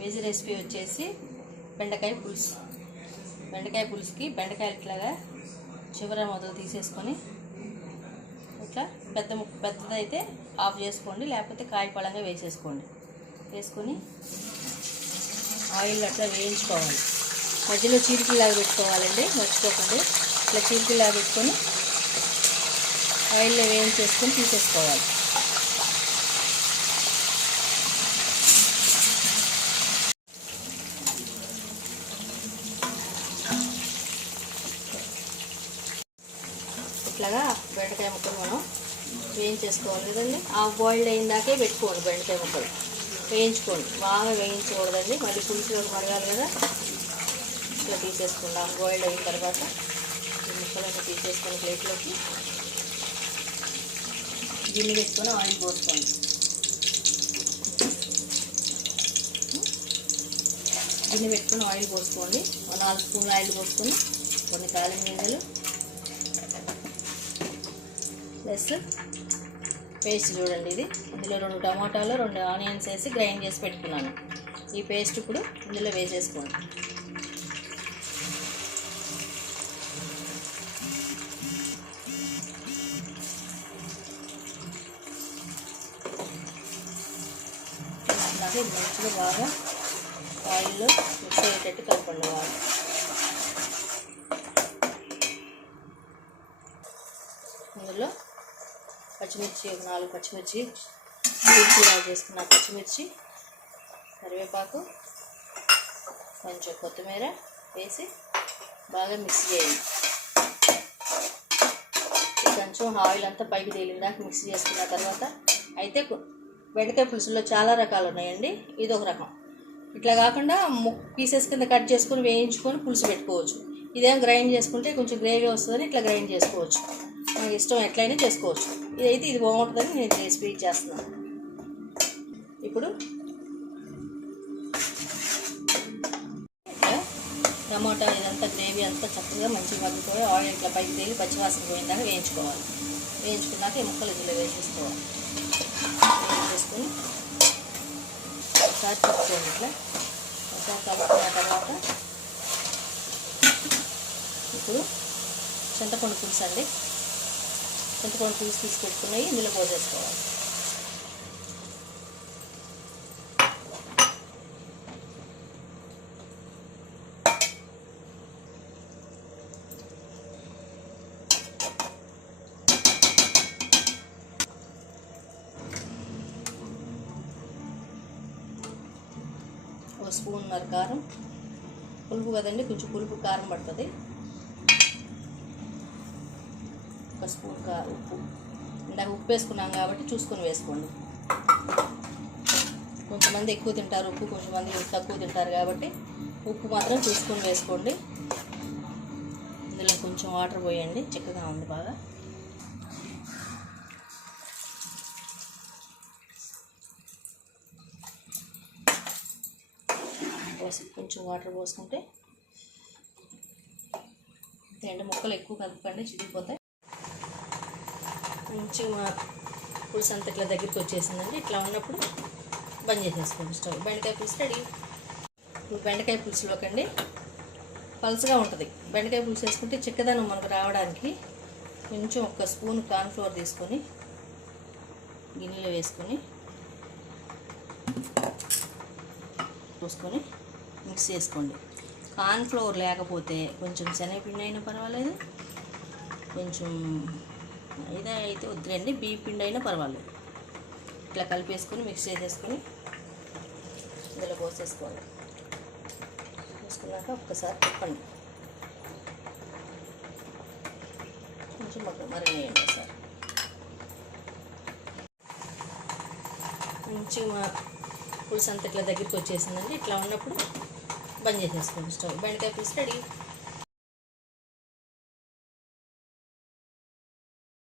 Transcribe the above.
Veg recipe వచ్చేసి బెండకాయ పులుసు. బెండకాయ పులుసుకి బెండకాయలు ఇట్లాగా చివర మొదలు తీసేసుకొని ఇట్లా పెద్దదైతే ఆఫ్ చేసుకోండి, లేకపోతే కాయపళంగా వేసేసుకోండి. వేసుకొని ఆయిల్ అట్లా వేయించుకోవాలి. మధ్యలో చీలికలాగా పెట్టుకోవాలండి, మర్చిపోకండి. ఇట్లా చీలికలాగా పెట్టుకొని ఆయిల్లో వేయించేసుకొని తీసేసుకోవాలి. ఇట్లాగా బెండకాయ ముక్కలు మనం వేయించేసుకోవాలి కదండి. హాఫ్ బాయిల్డ్ అయిందాకే పెట్టుకోండి. బెండకాయ ముక్కలు వేయించుకోండి, బాగా వేయించకూడదండి, మళ్ళీ పులుసులోకి మరగాలి కదా. ఇట్లా తీసేసుకోండి. హాఫ్ బాయిల్డ్ అయిన తర్వాత ఈ ముక్కలను తీసేసుకొని ప్లేట్లోకి గిన్నె పెట్టుకొని ఆయిల్ పోసుకోండి. గిన్నె పెట్టుకొని ఆయిల్ పోసుకోండి. 4 స్పూన్లు ఆయిల్ పోసుకొని కొన్ని తాలింపు గింజలు ప్లస్ పేస్ట్ చూడండి. ఇది ఇందులో 2 టమాటాలు 2 ఆనియన్స్ వేసి గ్రైండ్ చేసి పెట్టుకున్నాను. ఈ పేస్ట్ ఇప్పుడు ఇందులో వేసేసుకోండి. అలాగే మంచిగా బాగా ఆయిల్లో మిక్స్ అయ్యేటట్టు కలపండి. బాగా ఇందులో పచ్చిమిర్చి 4 పచ్చిమిర్చి చీల్చిలా చేసుకున్న పచ్చిమిర్చి, కరివేపాకు, కొంచెం కొత్తిమీర వేసి బాగా మిక్స్ చేయండి. కొంచెం ఆయిల్ అంతా పైకి తేలిందాక మిక్స్ చేసుకున్న తర్వాత అయితే బెండకాయ పులుసులో చాలా రకాలు ఉన్నాయండి. ఇది ఒక రకం. ఇట్లా కాకుండా పీసెస్ కింద కట్ చేసుకొని వేయించుకొని పులుసు పెట్టుకోవచ్చు. ఇదేం గ్రైండ్ చేసుకుంటే కొంచెం గ్రేవీ వస్తుందని ఇట్లా గ్రైండ్ చేసుకోవచ్చు. మనకి ఇష్టం ఎట్లయినా చేసుకోవచ్చు. ఇదైతే ఇది బాగుంటుందని నేను రెసిపీ చేస్తున్నాను. ఇప్పుడు ఇట్లా టమాటా ఇదంతా గ్రేవీ అంతా చక్కగా మంచిగా మగ్గిపోయి ఆయిల్ ఇట్లా పైకి తేలి పచ్చివాసన పోయిందాక వేయించుకోవాలి. వేయించుకున్నాక ఈ ముక్కలు ఇందులో వేసేసుకోవాలి. వేసేసుకొని ఒకసారి కలుపుకోండి. ఇట్లా ఒకసారి కలుపుకున్న తర్వాత ఇప్పుడు చింతపండు పులుసు అండి. చింతపండు పులుసు తీసి పెట్టుకున్నాయి ఇందులో పోసేసుకోవాలి. ఒక స్పూన్నర కారం, పులుపు కదండి, కొంచెం పులుపు కారం పడుతుంది. ఒక స్పూన్ ఉప్పు, ఇందాక ఉప్పు వేసుకున్నాం కాబట్టి చూసుకొని వేసుకోండి. కొంతమంది ఎక్కువ తింటారు ఉప్పు, కొంతమంది తక్కువ తింటారు కాబట్టి ఉప్పు మాత్రం చూసుకొని వేసుకోండి. ఇందులో కొంచెం వాటర్ పోయండి, చిక్కగా ఉంది బాగా. కొంచెం వాటర్ పోసుకుంటే రెండు ముక్కలు ఎక్కువ కలుపుకండి, చిరిగిపోతాయి. మంచిగా పులుసు అంతా ఇట్లా దగ్గరికి వచ్చేసిందండి. ఇట్లా ఉన్నప్పుడు బంద్ చేసేసుకోండి స్టవ్. బెండకాయ పులుసు రెడీ. ఇప్పుడు బెండకాయ పులుసులోకండి పలుచగా ఉంటుంది. బెండకాయ పులుసు వేసుకుంటే చిక్కదనం మనకు రావడానికి కొంచెం 1 స్పూన్ కార్న్ఫ్లోర్ తీసుకొని గిన్నెలో వేసుకొని పోసుకొని మిక్స్ చేసుకోండి. కార్న్ఫ్లోర్ లేకపోతే కొంచెం శనగపిండి అయినా పర్వాలేదు, కొంచెం మైదా అయితే వద్దులేండి, బియ్య పిండి అయినా పర్వాలేదు. ఇట్లా కలిపేసుకొని మిక్స్ చేసేసుకొని ఇందులో పోసేసుకోండి. పోసుకున్నాక ఒక్కసారి తిప్పండి, కొంచెం మరినేయండి సార్. మంచిగా పులుసు అంతా ఇట్లా దగ్గరికి వచ్చేసిందండి. ఇట్లా ఉన్నప్పుడు బంద్ చేసేసుకోండి స్టవ్. బెండకాయ పులుసు రెడీ.